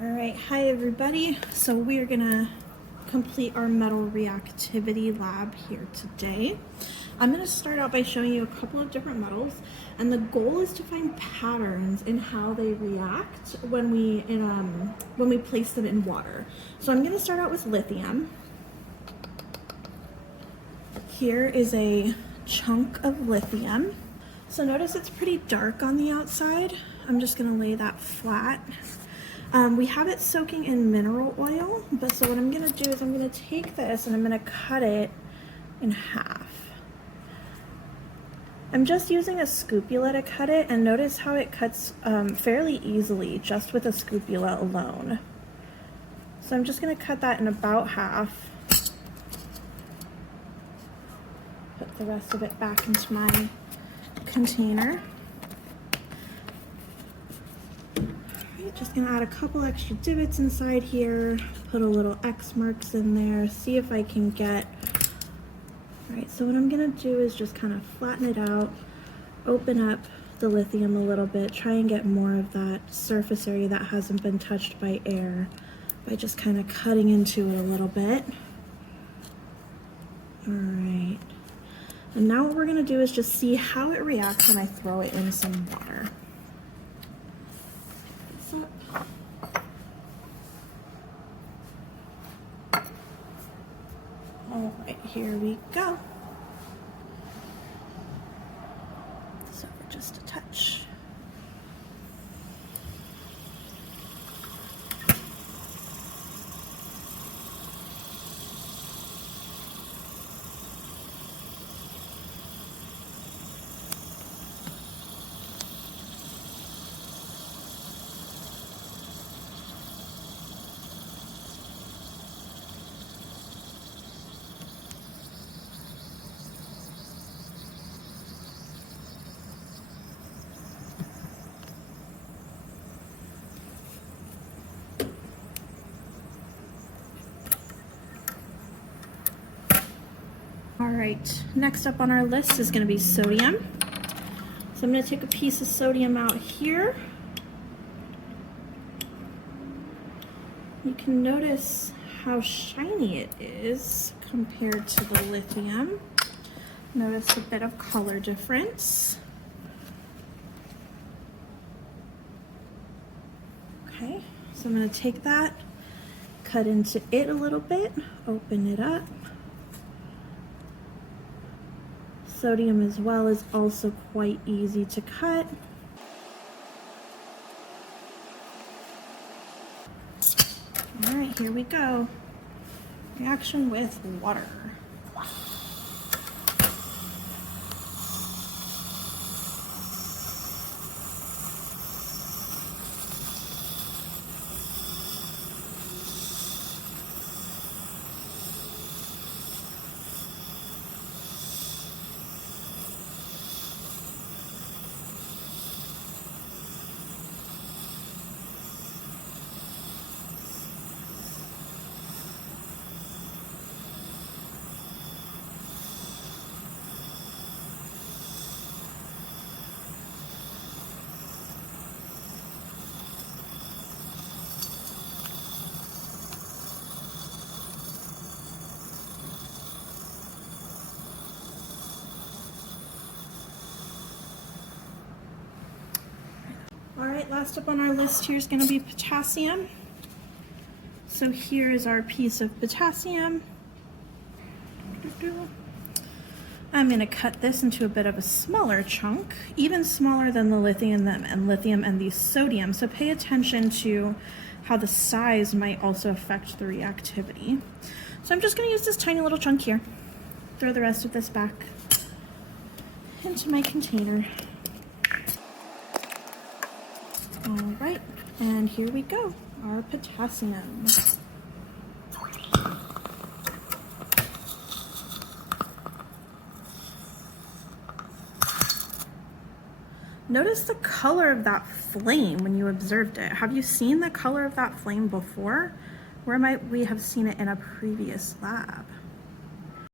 All right, hi everybody. So we are gonna complete our metal reactivity lab here today. I'm gonna start out by showing you a couple of different metals, and the goal is to find patterns in how they react when we place them in water. So I'm gonna start out with lithium. Here is a chunk of lithium. So notice it's pretty dark on the outside. I'm just gonna lay that flat. We have it soaking in mineral oil, but so what I'm gonna do is I'm gonna take this and I'm gonna cut it in half. I'm just using a scapula to cut it, and notice how it cuts fairly easily just with a scapula alone. So I'm just gonna cut that in about half. Put the rest of it back into my container. Just gonna add a couple extra divots inside here, put a little X marks in there, see if I can get, all right, so what I'm gonna do is just kind of flatten it out, open up the lithium a little bit, try and get more of that surface area that hasn't been touched by air by just kind of cutting into it a little bit. All right, and now what we're gonna do is just see how it reacts when I throw it in some water. All right, here we go. So just a touch. All right, next up on our list is going to be sodium. So I'm going to take a piece of sodium out here. You can notice how shiny it is compared to the lithium. Notice a bit of color difference. Okay, so I'm going to take that, cut into it a little bit, open it up. Sodium as well is also quite easy to cut. All right, here we go. Reaction with water. All right, last up on our list here is going to be potassium. So here is our piece of potassium. I'm going to cut this into a bit of a smaller chunk, even smaller than the lithium and the sodium. So pay attention to how the size might also affect the reactivity. So I'm just going to use this tiny little chunk here. Throw the rest of this back into my container. All right, and here we go, our potassium. Notice the color of that flame when you observed it. Have you seen the color of that flame before? Where might we have seen it in a previous lab?